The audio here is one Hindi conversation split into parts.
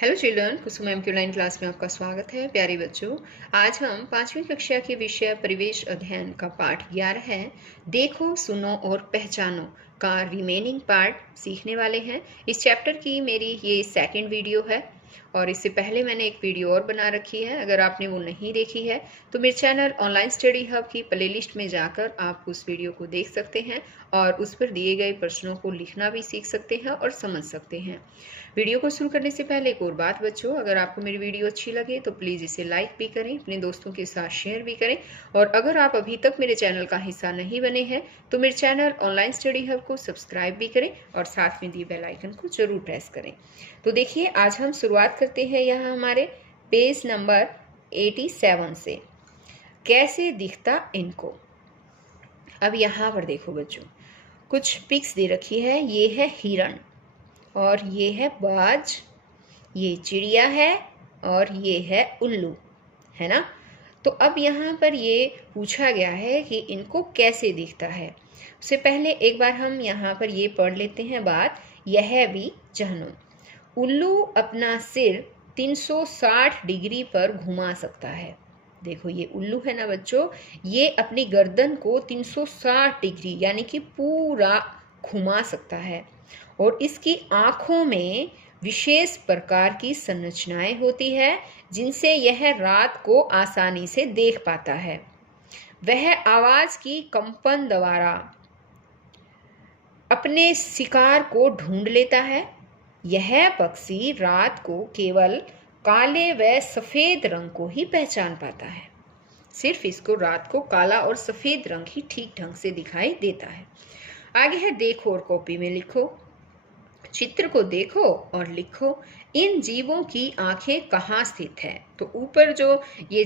हेलो चिल्ड्रन, कुसुम MQ9 क्लास में आपका स्वागत है। प्यारे बच्चों, आज हम 5वीं कक्षा के विषय परिवेश अध्ययन का पाठ 11 है देखो सुनो और पहचानो का रिमेनिंग पार्ट सीखने वाले हैं। इस चैप्टर की मेरी ये सेकंड वीडियो है और इससे पहले मैंने एक वीडियो और बना रखी है। अगर आपने वो नहीं देखी है तो मेरे चैनल ऑनलाइन स्टडी हब की प्लेलिस्ट में जाकर आप उस वीडियो को देख सकते हैं और उस पर दिए गए प्रश्नों को लिखना भी सीख सकते हैं और समझ सकते हैं। वीडियो को शुरू करने से पहले एक और बात बच्चों, अगर आपको मेरी वीडियो अच्छी लगे तो प्लीज़ इसे लाइक भी करें, अपने दोस्तों के साथ शेयर भी करें और अगर आप अभी तक मेरे चैनल का हिस्सा नहीं बने हैं तो मेरे चैनल ऑनलाइन स्टडी हब को सब्सक्राइब भी करें और साथ में दिए बेल आइकन को जरूर प्रेस करें। तो देखिए, आज हम शुरुआत करते हैं यहाँ हमारे पेज नंबर 87 से। कैसे दिखता इनको। अब यहाँ पर देखो बच्चों, कुछ पिक्स दे रखी है। ये है हिरण और ये है बाज, ये चिड़िया है और ये है उल्लू, है ना। तो अब यहाँ पर ये पूछा गया है कि इनको कैसे दिखता है। उससे पहले एक बार हम यहाँ पर ये पढ़ लेते हैं बात। यह भी जानो, उल्लू अपना सिर 360 डिग्री पर घुमा सकता है। देखो ये उल्लू है ना बच्चों, ये अपनी गर्दन को 360 डिग्री यानी कि पूरा घुमा सकता है और इसकी आँखों में विशेष प्रकार की संरचनाएं होती है जिनसे यह रात को आसानी से देख पाता है। वह आवाज की कंपन द्वारा अपने शिकार को ढूंढ लेता है। यह पक्षी रात को केवल काले व सफेद रंग को ही पहचान पाता है। सिर्फ इसको रात को काला और सफेद रंग ही ठीक ढंग से दिखाई देता है। आगे है देखो और कॉपी में लिखो। चित्र को देखो और लिखो, इन जीवों की आंखें कहाँ स्थित है। तो ऊपर जो ये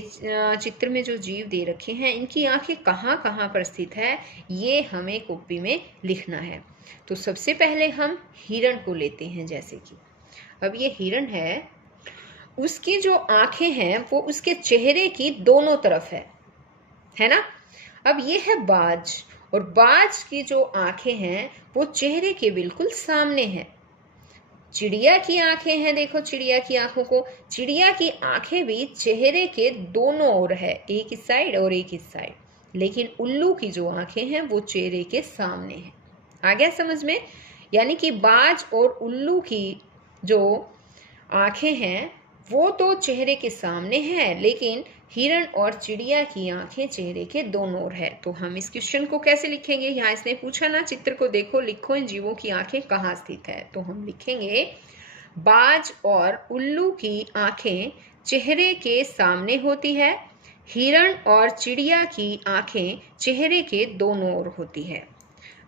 चित्र में जो जीव दे रखे हैं, इनकी आंखें कहाँ कहाँ पर स्थित है, ये हमें कॉपी में लिखना है। तो सबसे पहले हम हिरण को लेते हैं। जैसे कि अब ये हिरण है, उसकी जो आंखें हैं वो उसके चेहरे की दोनों तरफ है ना। अब ये है बाज और बाज की जो आंखें हैं वो चेहरे के बिल्कुल सामने है। चिड़िया की आंखें हैं, देखो चिड़िया की आंखों को, चिड़िया की आंखें भी चेहरे के दोनों ओर है, एक इस साइड और एक इस साइड। लेकिन उल्लू की जो आंखें हैं वो चेहरे के सामने है। आ गया समझ में। यानी कि बाज और उल्लू की जो आंखें हैं वो तो चेहरे के सामने है, लेकिन हिरण और चिड़िया की आंखें चेहरे के दोनों ओर है। तो हम इस क्वेश्चन को कैसे लिखेंगे। यहाँ इसने पूछा ना, चित्र को देखो, लिखो इन जीवों की आंखें कहाँ स्थित है। तो हम लिखेंगे बाज और उल्लू की आंखें चेहरे के सामने होती है, हिरण और चिड़िया की आंखें चेहरे के दोनों ओर होती है।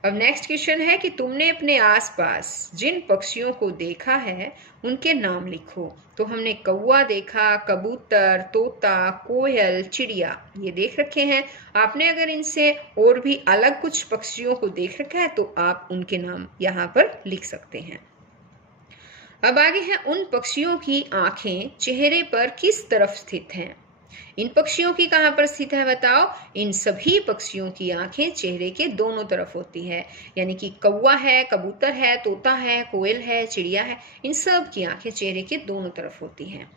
अब नेक्स्ट क्वेश्चन है कि तुमने अपने आसपास जिन पक्षियों को देखा है उनके नाम लिखो। तो हमने कौवा देखा, कबूतर, तोता, कोयल, चिड़िया, ये देख रखे हैं। आपने अगर इनसे और भी अलग कुछ पक्षियों को देख रखा है तो आप उनके नाम यहाँ पर लिख सकते हैं। अब आगे है, उन पक्षियों की आंखें चेहरे पर किस तरफ स्थित हैं। इन पक्षियों की कहाँ पर स्थित है बताओ। इन सभी पक्षियों की आंखें चेहरे के दोनों तरफ होती है। यानी कि कौवा है, कबूतर है, तोता है, कोयल है, चिड़िया है, इन सब की आंखें चेहरे के दोनों तरफ होती हैं।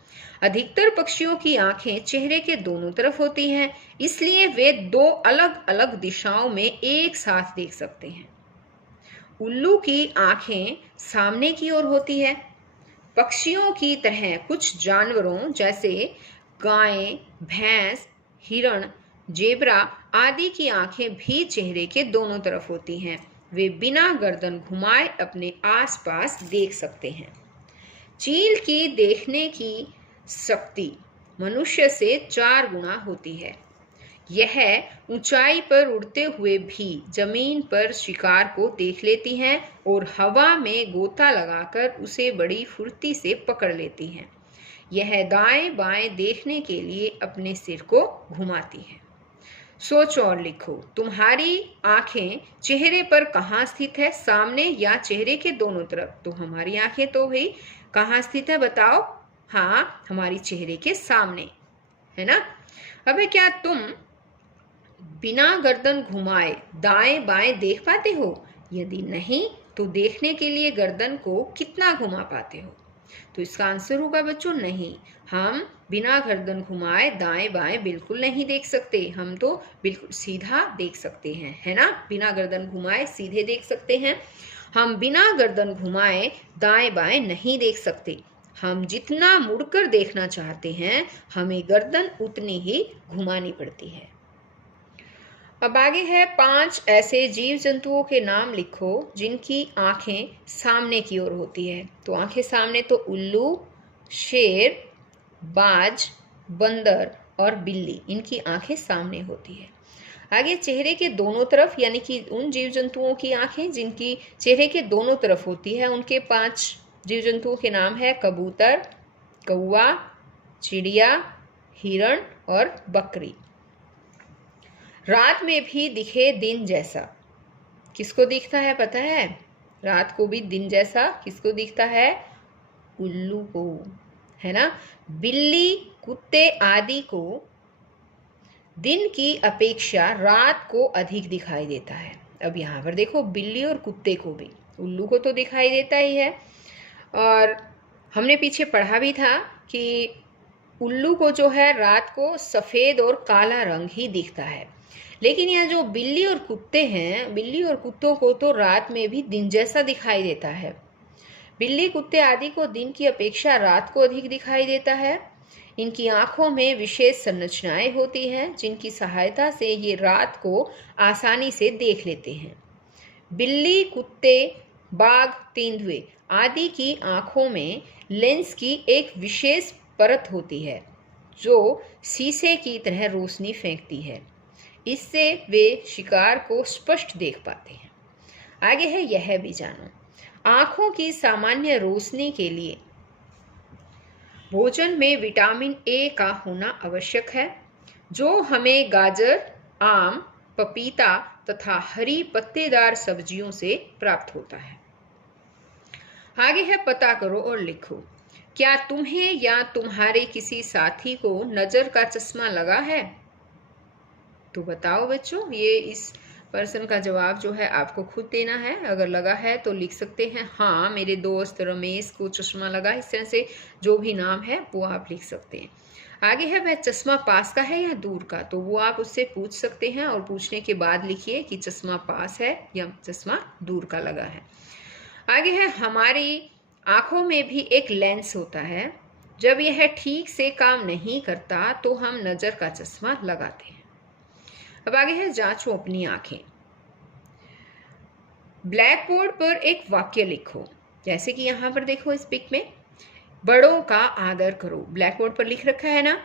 अधिकतर पक्षियों की आंखें चेहरे के दोनों तरफ होती हैं, इसलिए वे दो अलग अलग दिशाओं में एक साथ देख सकते हैं। उल्लू की आंखें सामने की ओर होती है। पक्षियों की तरह कुछ जानवरों जैसे गाय, भैंस, हिरण, जेबरा आदि की आंखें भी चेहरे के दोनों तरफ होती हैं। वे बिना गर्दन घुमाए अपने आसपास देख सकते हैं। चील की देखने की शक्ति मनुष्य से 4 गुना होती है। यह ऊंचाई पर उड़ते हुए भी जमीन पर शिकार को देख लेती हैं और हवा में गोता लगाकर उसे बड़ी फुर्ती से पकड़ लेती हैं। यह दाएं बाएं देखने के लिए अपने सिर को घुमाती है। सोचो और लिखो, तुम्हारी आंखें चेहरे पर कहाँ स्थित है, सामने या चेहरे के दोनों तरफ। तो हमारी आंखें तो भाई कहाँ स्थित है बताओ। हाँ, हमारी चेहरे के सामने, है ना। अब क्या तुम बिना गर्दन घुमाए दाएं बाएं देख पाते हो? यदि नहीं तो देखने के लिए गर्दन को कितना घुमा पाते हो? तो इसका आंसर होगा बच्चों नहीं। हम बिना गर्दन घुमाए दाएं बाएं बिल्कुल नहीं देख सकते, हम तो बिल्कुल सीधा देख सकते हैं, है ना। बिना गर्दन घुमाए सीधे देख सकते हैं, हम बिना गर्दन घुमाए दाएं बाएं नहीं देख सकते। हम जितना मुड़कर देखना चाहते हैं हमें गर्दन उतनी ही घुमानी पड़ती है। अब आगे है 5 ऐसे जीव जंतुओं के नाम लिखो जिनकी आंखें सामने की ओर होती है। तो आंखें सामने तो उल्लू, शेर, बाज, बंदर और बिल्ली, इनकी आंखें सामने होती है। आगे चेहरे के दोनों तरफ, यानी कि उन जीव जंतुओं की आंखें जिनकी चेहरे के दोनों तरफ होती है, उनके 5 जीव जंतुओं के नाम है कबूतर, कौवा, चिड़िया, हिरण और बकरी। रात में भी दिखे दिन जैसा, किसको दिखता है पता है? रात को भी दिन जैसा किसको दिखता है? उल्लू को, है ना। बिल्ली, कुत्ते आदि को दिन की अपेक्षा रात को अधिक दिखाई देता है। अब यहाँ पर देखो, बिल्ली और कुत्ते को भी, उल्लू को तो दिखाई देता ही है, और हमने पीछे पढ़ा भी था कि उल्लू को जो है रात को सफ़ेद और काला रंग ही दिखता है। लेकिन यह जो बिल्ली और कुत्ते हैं, बिल्ली और कुत्तों को तो रात में भी दिन जैसा दिखाई देता है। बिल्ली, कुत्ते आदि को दिन की अपेक्षा रात को अधिक दिखाई देता है। इनकी आंखों में विशेष संरचनाएं होती हैं जिनकी सहायता से ये रात को आसानी से देख लेते हैं। बिल्ली, कुत्ते, बाघ, तेंदुए आदि की आंखों में लेंस की एक विशेष परत होती है जो शीशे की तरह रोशनी फेंकती है। इससे वे शिकार को स्पष्ट देख पाते हैं। आगे है यह भी जानो, आंखों की सामान्य रोशनी के लिए भोजन में विटामिन ए का होना आवश्यक है, जो हमें गाजर, आम, पपीता तथा हरी पत्तेदार सब्जियों से प्राप्त होता है। आगे है पता करो और लिखो, क्या तुम्हें या तुम्हारे किसी साथी को नजर का चश्मा लगा है? तो बताओ बच्चों, ये इस प्रश्न का जवाब जो है आपको खुद देना है। अगर लगा है तो लिख सकते हैं हाँ मेरे दोस्त रमेश को चश्मा लगा, इस तरह से जो भी नाम है वो आप लिख सकते हैं। आगे है वह चश्मा पास का है या दूर का, तो वो आप उससे पूछ सकते हैं और पूछने के बाद लिखिए कि चश्मा पास है या चश्मा दूर का लगा है। आगे है हमारी आंखों में भी एक लेंस होता है, जब यह ठीक से काम नहीं करता तो हम नजर का चश्मा लगाते हैं। अब आगे है जांचो अपनी आंखें। ब्लैक बोर्ड पर एक वाक्य लिखो, जैसे कि यहाँ पर देखो इस पिक में, बड़ों का आदर करो। ब्लैक बोर्ड पर लिख रखा है ना,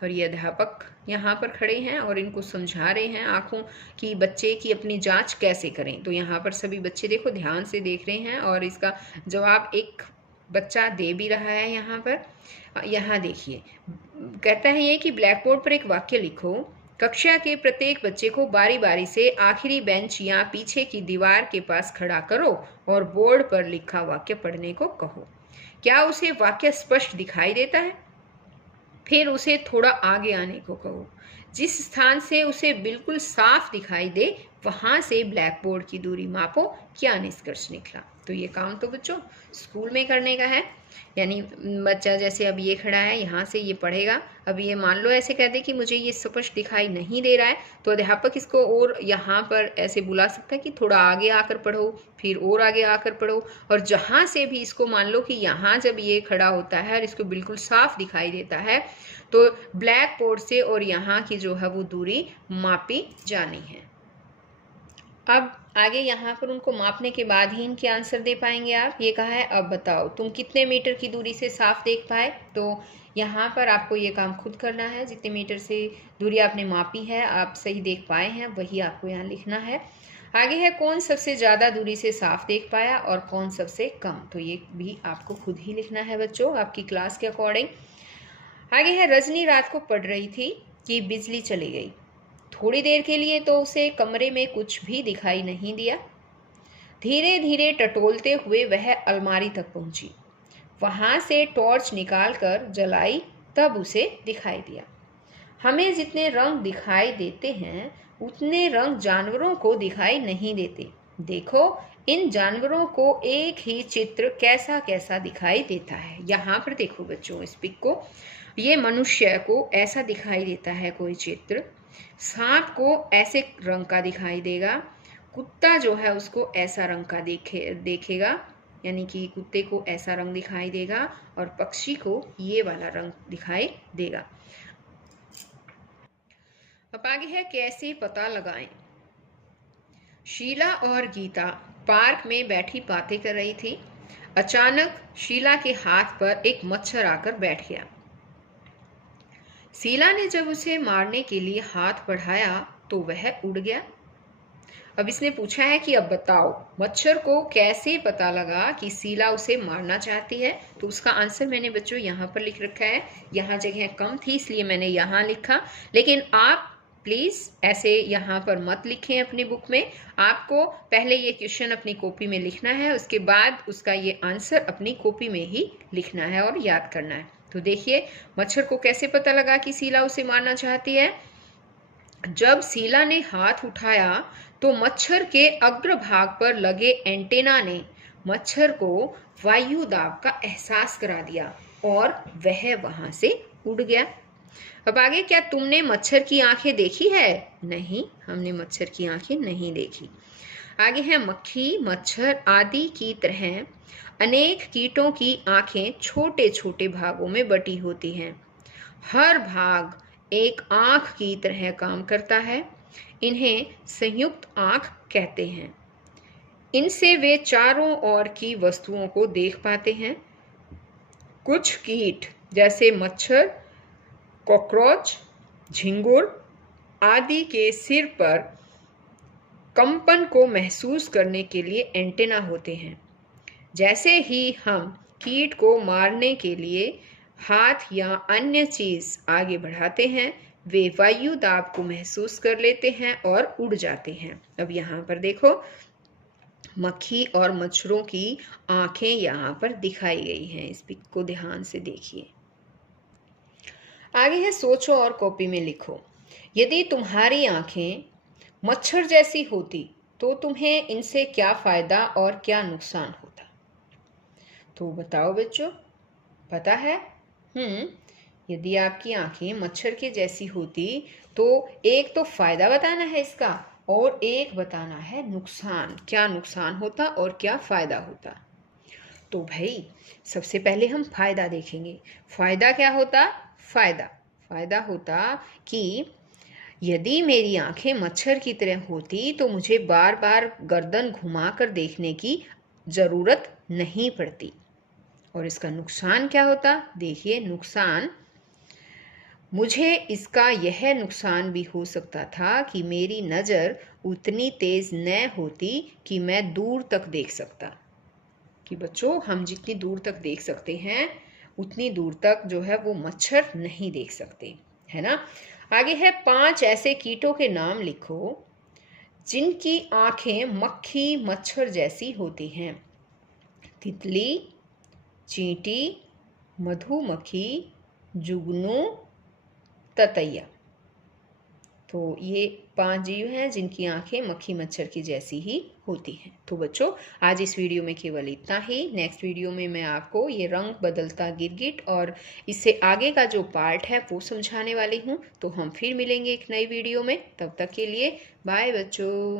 और ये अध्यापक यहाँ पर खड़े हैं और इनको समझा रहे हैं आंखों की बच्चे की अपनी जांच कैसे करें। तो यहाँ पर सभी बच्चे देखो ध्यान से देख रहे हैं और इसका जवाब एक बच्चा दे भी रहा है। यहाँ पर यहाँ देखिए, कहता है ये कि ब्लैक बोर्ड पर एक वाक्य लिखो, कक्षा के प्रत्येक बच्चे को बारी बारी से आखिरी बेंच या पीछे की दीवार के पास खड़ा करो और बोर्ड पर लिखा वाक्य पढ़ने को कहो। क्या उसे वाक्य स्पष्ट दिखाई देता है? फिर उसे थोड़ा आगे आने को कहो। जिस स्थान से उसे बिल्कुल साफ दिखाई दे वहां से ब्लैक बोर्ड की दूरी मापो। क्या निष्कर्ष निकला? तो ये काम तो बच्चों स्कूल में करने का है। यानी बच्चा जैसे अब ये खड़ा है, यहाँ से ये पढ़ेगा। अब ये मान लो ऐसे कह दे कि मुझे ये स्पष्ट दिखाई नहीं दे रहा है, तो अध्यापक इसको और यहाँ पर ऐसे बुला सकता है कि थोड़ा आगे आकर पढ़ो, फिर और आगे आकर पढ़ो। और जहाँ से भी इसको मान लो कि यहाँ जब ये खड़ा होता है और इसको बिल्कुल साफ दिखाई देता है, तो ब्लैक बोर्ड से और यहाँ की जो है वो दूरी मापी जानी है। अब आगे यहाँ पर उनको मापने के बाद ही इनके आंसर दे पाएंगे आप। ये कहा है अब बताओ तुम कितने मीटर की दूरी से साफ देख पाए। तो यहाँ पर आपको ये काम खुद करना है, जितने मीटर से दूरी आपने मापी है आप सही देख पाए हैं वही आपको यहाँ लिखना है। आगे है कौन सबसे ज़्यादा दूरी से साफ देख पाया और कौन सबसे कम, तो ये भी आपको खुद ही लिखना है बच्चों आपकी क्लास के अकॉर्डिंग। आगे है रजनी रात को पढ़ रही थी कि बिजली चली गई। थोड़ी देर के लिए तो उसे कमरे में कुछ भी दिखाई नहीं दिया। धीरे धीरे टटोलते हुए वह अलमारी तक पहुंची। वहां से टॉर्च निकालकर जलाई, तब उसे दिखाई दिया। हमें जितने रंग दिखाई देते हैं उतने रंग जानवरों को दिखाई नहीं देते। देखो इन जानवरों को एक ही चित्र कैसा कैसा दिखाई देता है। यहाँ पर देखो बच्चों इस पिक को, ये मनुष्य को ऐसा दिखाई देता है कोई चित्र, सांप को ऐसे रंग का दिखाई देगा, कुत्ता जो है उसको ऐसा रंग का देखेगा, यानी कि कुत्ते को ऐसा रंग दिखाई देगा, और पक्षी को ये वाला रंग दिखाई देगा। अब आगे है कैसे पता लगाएं। शीला और गीता पार्क में बैठी बातें कर रही थी। अचानक शीला के हाथ पर एक मच्छर आकर बैठ गया। शीला ने जब उसे मारने के लिए हाथ बढ़ाया तो वह उड़ गया। अब इसने पूछा है कि अब बताओ मच्छर को कैसे पता लगा कि शीला उसे मारना चाहती है। तो उसका आंसर मैंने बच्चों यहाँ पर लिख रखा है। यहाँ जगह कम थी इसलिए मैंने यहाँ लिखा, लेकिन आप प्लीज़ ऐसे यहाँ पर मत लिखें अपनी बुक में। आपको पहले ये क्वेश्चन अपनी कॉपी में लिखना है, उसके बाद उसका ये आंसर अपनी कॉपी में ही लिखना है और याद करना है। तो देखिए मच्छर को कैसे पता लगा कि शीला उसे मारना चाहती है। जब शीला ने हाथ उठाया तो मच्छर के अग्रभाग पर लगे एंटेना ने मच्छर को वायु दाब का एहसास करा दिया और वह वहां से उड़ गया। अब आगे, क्या तुमने मच्छर की आंखें देखी है? नहीं, हमने मच्छर की आंखें नहीं देखी। आगे है मक्खी, मच्छर आदि की तरह अनेक कीटों की आंखें छोटे छोटे भागों में बटी होती हैं। हर भाग एक आंख की तरह काम करता है। इन्हें संयुक्त आंख कहते हैं। इनसे वे चारों ओर की वस्तुओं को देख पाते हैं। कुछ कीट जैसे मच्छर, कॉकरोच, झिंगुर आदि के सिर पर कंपन को महसूस करने के लिए एंटेना होते हैं। जैसे ही हम कीट को मारने के लिए हाथ या अन्य चीज आगे बढ़ाते हैं, वे वायु दाब को महसूस कर लेते हैं और उड़ जाते हैं। अब यहाँ पर देखो मक्खी और मच्छरों की आंखें यहाँ पर दिखाई गई हैं। इस पिक को ध्यान से देखिए। आगे है सोचो और कॉपी में लिखो। यदि तुम्हारी आंखें मच्छर जैसी होती तो तुम्हें इनसे क्या फायदा और क्या नुकसान होता? तो बताओ बच्चों, पता है? यदि आपकी आंखें मच्छर के जैसी होती तो एक तो फायदा बताना है इसका और एक बताना है नुकसान, क्या नुकसान होता और क्या फायदा होता। तो भाई सबसे पहले हम फायदा देखेंगे। फायदा क्या होता? फायदा होता कि यदि मेरी आंखें मच्छर की तरह होती तो मुझे बार बार गर्दन घुमाकर देखने की जरूरत नहीं पड़ती। और इसका नुकसान क्या होता? देखिए नुकसान, मुझे इसका यह नुकसान भी हो सकता था कि मेरी नज़र उतनी तेज न होती कि मैं दूर तक देख सकता। कि बच्चों हम जितनी दूर तक देख सकते हैं उतनी दूर तक जो है वो मच्छर नहीं देख सकते, है ना। आगे है 5 ऐसे कीटों के नाम लिखो जिनकी आंखें मक्खी मच्छर जैसी होती हैं। तितली, चींटी, मधुमक्खी, जुगनू, ततैया। तो ये 5 जीव हैं जिनकी आंखें मक्खी मच्छर की जैसी ही होती हैं। तो बच्चों आज इस वीडियो में केवल इतना ही। नेक्स्ट वीडियो में मैं आपको ये रंग बदलता गिरगिट और इससे आगे का जो पार्ट है वो समझाने वाली हूँ। तो हम फिर मिलेंगे एक नई वीडियो में, तब तक के लिए बाय बच्चों।